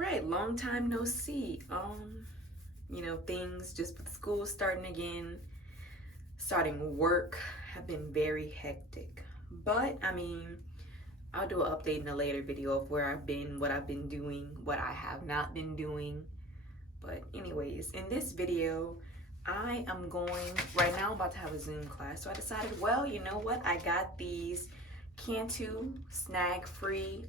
right, long time no see. Things just with school starting again, starting work have been very hectic. But I'll do an update in a later video of where I've been, what I've been doing, what I have not been doing. But anyways, in this video, I am going, right now I'm about to have a Zoom class. So I decided, well, you know what? I got these Cantu Snag-Free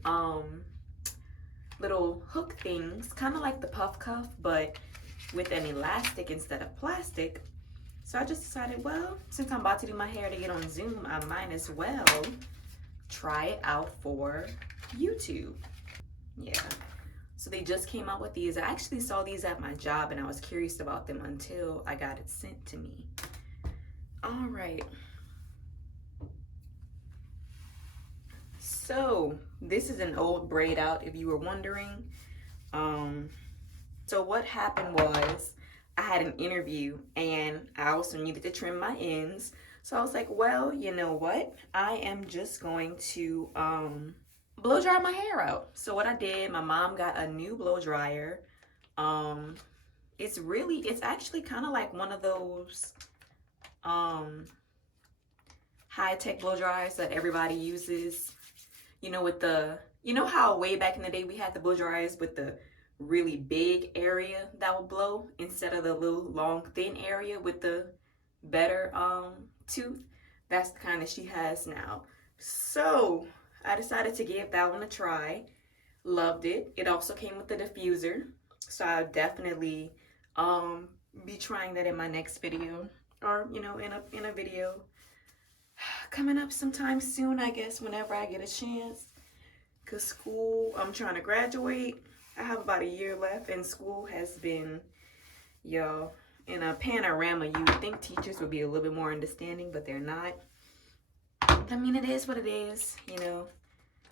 little hook things, kind of like the puff cuff, but with an elastic instead of plastic. So I just decided, well, since I'm about to do my hair to get on Zoom, I might as well try it out for YouTube. Yeah. So they just came out with these. I actually saw these at my job and I was curious about them until I got it sent to me. All right. So this is an old braid out, if you were wondering. So what happened was I had an interview and I also needed to trim my ends. So I was like, well, you know what? I am just going to blow dry my hair out. So what I did, my mom got a new blow dryer. It's actually kind of like one of those high-tech blow dryers that everybody uses. You know how way back in the day we had the blow dryers with the really big area that would blow instead of the little long thin area with the better tooth? That's the kind that she has now. So I decided to give that one a try. Loved it. It also came with the diffuser, so I'll definitely be trying that in my next video, or in a video coming up sometime soon, I guess, whenever I get a chance. Because school, I'm trying to graduate. I have about a year left, and school has been, y'all, in a panorama. You would think teachers would be a little bit more understanding, but they're not. I mean, it is what it is.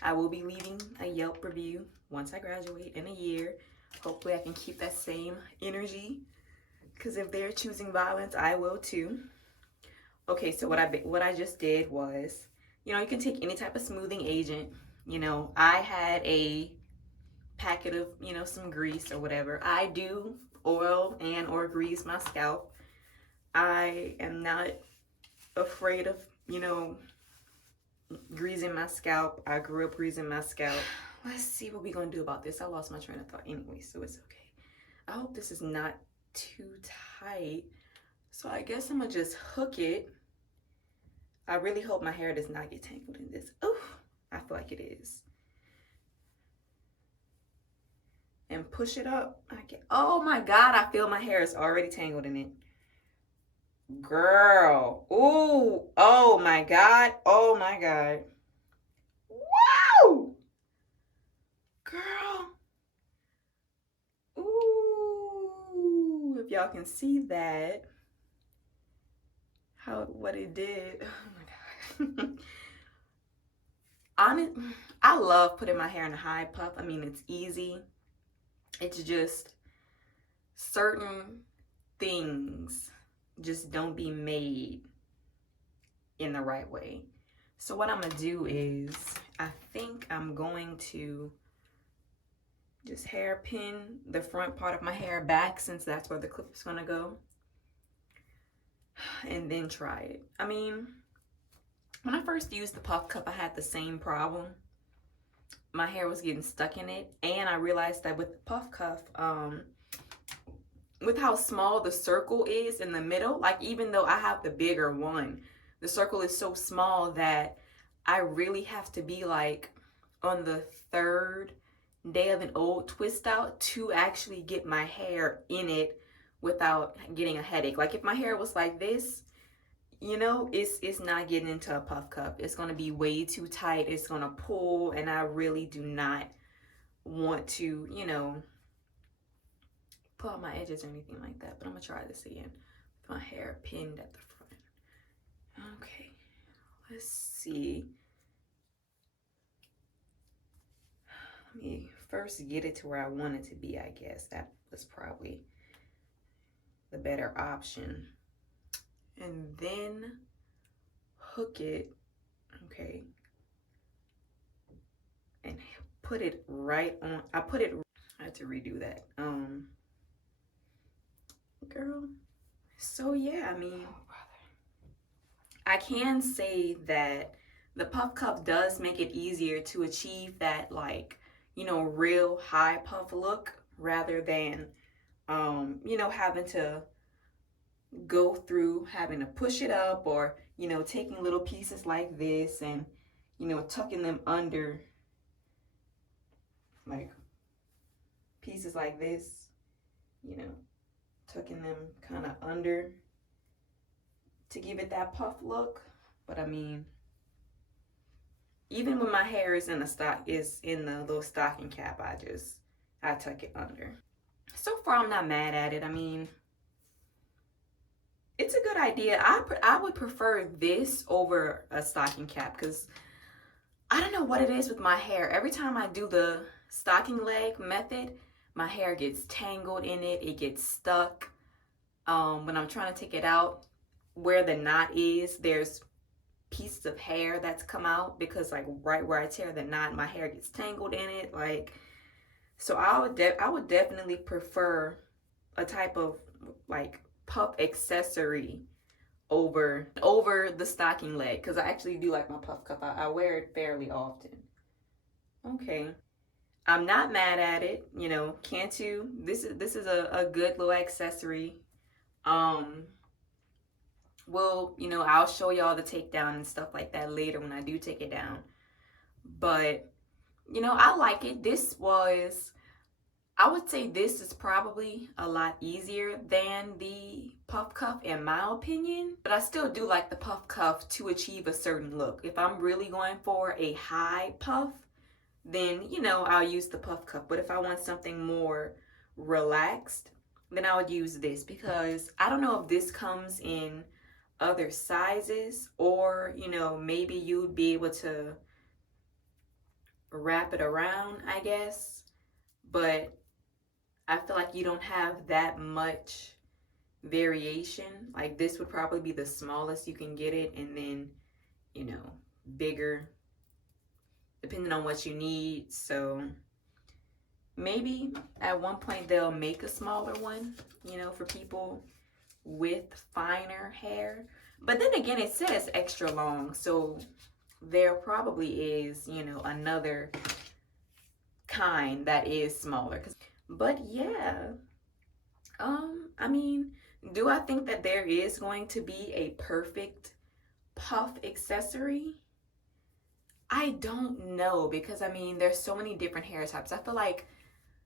I will be leaving a Yelp review once I graduate in a year. Hopefully I can keep that same energy, because if they're choosing violence, I will too. Okay, so what I just did was, you can take any type of smoothing agent. I had a packet of, some grease or whatever. I do oil and or grease my scalp. I am not afraid of, greasing my scalp. I grew up greasing my scalp. Let's see what we're gonna do about this. I lost my train of thought anyway, so it's okay. I hope this is not too tight. So I guess I'm gonna just hook it. I really hope my hair does not get tangled in this. Oh, I feel like it is. And push it up. Oh my God, I feel my hair is already tangled in it. Girl. Ooh. Oh my God. Oh my God. Wow. Girl. Ooh. If y'all can see that. What it did. Oh my God. I love putting my hair in a high puff. I mean, it's easy. It's just certain things just don't be made in the right way. So what I'm gonna do is, I think I'm going to just hairpin the front part of my hair back, since that's where the clip is gonna go, and then try it. I mean, when I first used the puff cup, I had the same problem. My hair was getting stuck in it, and I realized that with the puff cuff, with how small the circle is in the middle, like even though I have the bigger one, the circle is so small that I really have to be like on the third day of an old twist out to actually get my hair in it without getting a headache. Like if my hair was like this, it's not getting into a puff cup. It's going to be way too tight. It's going to pull, and I really do not want to, pull out my edges or anything like that. But I'm going to try this again with my hair pinned at the front. Okay, let's see. Let me first get it to where I want it to be, I guess. That was probably the better option. And then hook it, okay, and put it right on. I had to redo that. Girl. So yeah, I mean, I can say that the puff cuff does make it easier to achieve that, like, you know, real high puff look rather than you know, having to go through having to push it up, or, you know, taking little pieces like this and, you know, tucking them under, like pieces like this, you know, tucking them kind of under to give it that puff look. But I mean, even when my hair is in the little stocking cap, I tuck it under. So far, I'm not mad at it. I mean, it's a good idea. I would prefer this over a stocking cap, because I don't know what it is with my hair. Every time I do the stocking leg method, my hair gets tangled in it. It gets stuck. When I'm trying to take it out, where the knot is, there's pieces of hair that's come out, because like right where I tear the knot, my hair gets tangled in it. Like, so I would definitely prefer a type of like puff accessory over the stocking leg, because I actually do like my puff cuff. I wear it fairly often. Okay, I'm not mad at it. You know, Cantu, this is a good little accessory. Well, you know, I'll show y'all the takedown and stuff like that later when I do take it down. But, you know, I like it. I would say this is probably a lot easier than the puff cuff in my opinion. But I still do like the puff cuff to achieve a certain look. If I'm really going for a high puff, then, you know, I'll use the puff cuff. But if I want something more relaxed, then I would use this, because I don't know if this comes in other sizes, or, you know, maybe you'd be able to wrap it around, I guess. But I feel like you don't have that much variation. Like, this would probably be the smallest you can get it, and then, you know, bigger depending on what you need. So maybe at one point they'll make a smaller one, you know, for people with finer hair. But then again, it says extra long, so there probably is, you know, another kind that is smaller. But yeah, I mean, do I think that there is going to be a perfect puff accessory? I don't know, because I mean, there's so many different hair types. I feel like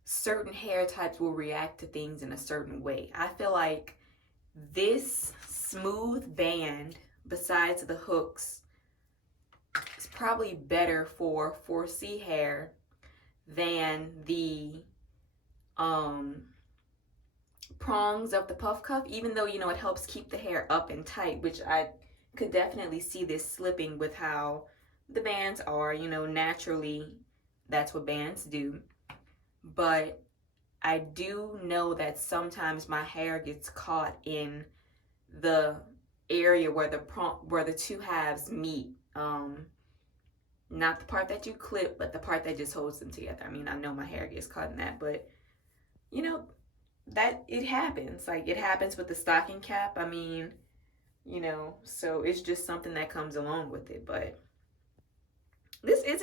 certain hair types will react to things in a certain way. I feel like this smooth band, besides the hooks, is probably better for 4C hair than the prongs of the puff cuff, even though, you know, it helps keep the hair up and tight, which I could definitely see this slipping with how the bands are. You know, naturally that's what bands do. But I do know that sometimes my hair gets caught in the area where the two halves meet. Not the part that you clip, but the part that just holds them together. I mean, I know my hair gets caught in that, but you know, that it happens. Like, it happens with the stocking cap. I mean, you know, so it's just something that comes along with it. But it's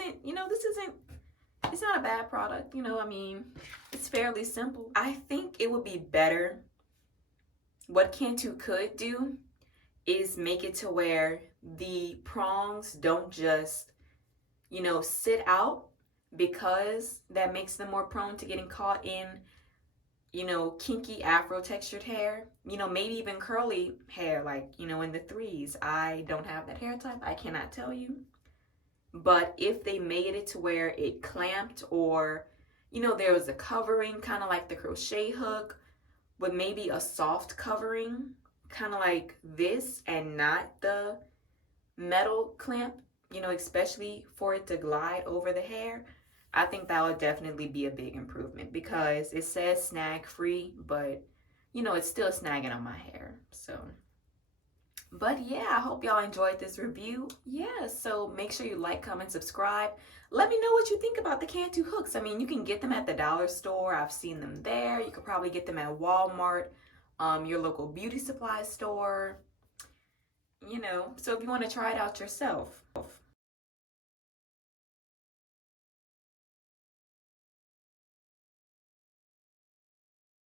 not a bad product. You know, I mean, it's fairly simple. I think it would be better. What Cantu could do is make it to where the prongs don't just, you know, sit out, because that makes them more prone to getting caught in, you know, kinky afro textured hair, you know, maybe even curly hair, like, you know, in the threes. I don't have that hair type. I cannot tell you. But if they made it to where it clamped, or, you know, there was a covering, kind of like the crochet hook, with maybe a soft covering, kind of like this, and not the metal clamp, you know, especially for it to glide over the hair, I think that would definitely be a big improvement, because it says snag free, but, you know, it's still snagging on my hair. So But yeah, I hope y'all enjoyed this review. Yeah, so make sure you like, comment, subscribe. Let me know what you think about the Cantu hooks. I mean, you can get them at the dollar store. I've seen them there. You could probably get them at Walmart, your local beauty supply store. So if you want to try it out yourself.